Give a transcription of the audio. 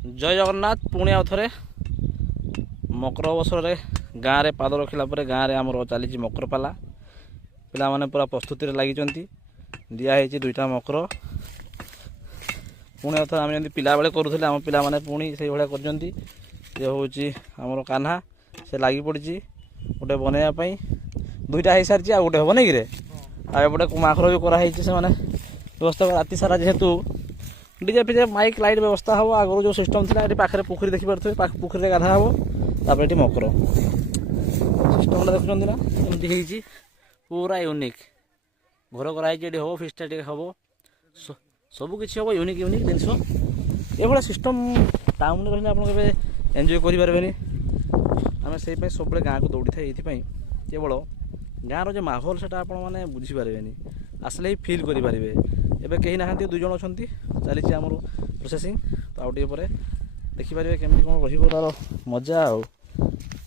जय जगन्नाथ पुणी आउ थे मकर अवसर में गाँव में पाद रखला गाँव में आमर चली मकर पाला पिला माने पूरा प्रस्तुति लगी दिखाई दुईटा मकर पुणी आउ थे आम जमी पिला बेले करूँ आम पिला माने पुणी से भाया कर हूँ कान्हा से लगी पड़ी गोटे बनवाई दुईटा हो सारी आ गए हम नहीं कि आगे माखर भी कराई से व्यवस्था राति सारा जेहेतु डीजे फिजे माइक लाइट व्यवस्था हम आगु जो सिस्टम था ये पाखे पोखरी देखी पारे पोखरी गाधा हम तापर ये मकर सिस्टम देखुं ना एमती पूरा यूनिक घर कराई हम फिस्टा हम सबकि हम यूनिक यूनिक जिन ये सिस्टम टाउन में रही आप एंजय करें आम से सब गाँव को दौड़ी था ये केवल गाँव रो माहौल से आपने बुझीपारे आसले ही फिल करेंगे एवं कहीं ना दुई जन अच्छा चली आमर प्रोसेसिंग तो आउटे देखिपारे केमी कौन रही तार मजा आ